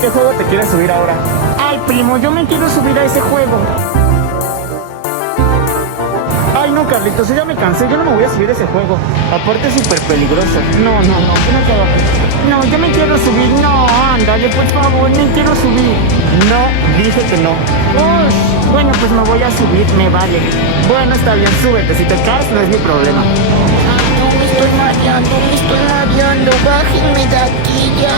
¿Qué juego te quieres subir ahora? Ay, primo, yo me quiero subir a ese juego. Ay, no, Carlitos, yo ya me cansé, yo no me voy a subir a ese juego. Aparte es súper peligroso. No, yo me quedo aquí. No, yo me quiero subir. No, ándale, por favor, me quiero subir. No, dije que no. Uy, bueno, pues me voy a subir, me vale. Bueno, está bien, súbete. Si te caes, no es mi problema. Ay, no, me estoy mareando, bájenme de aquí ya.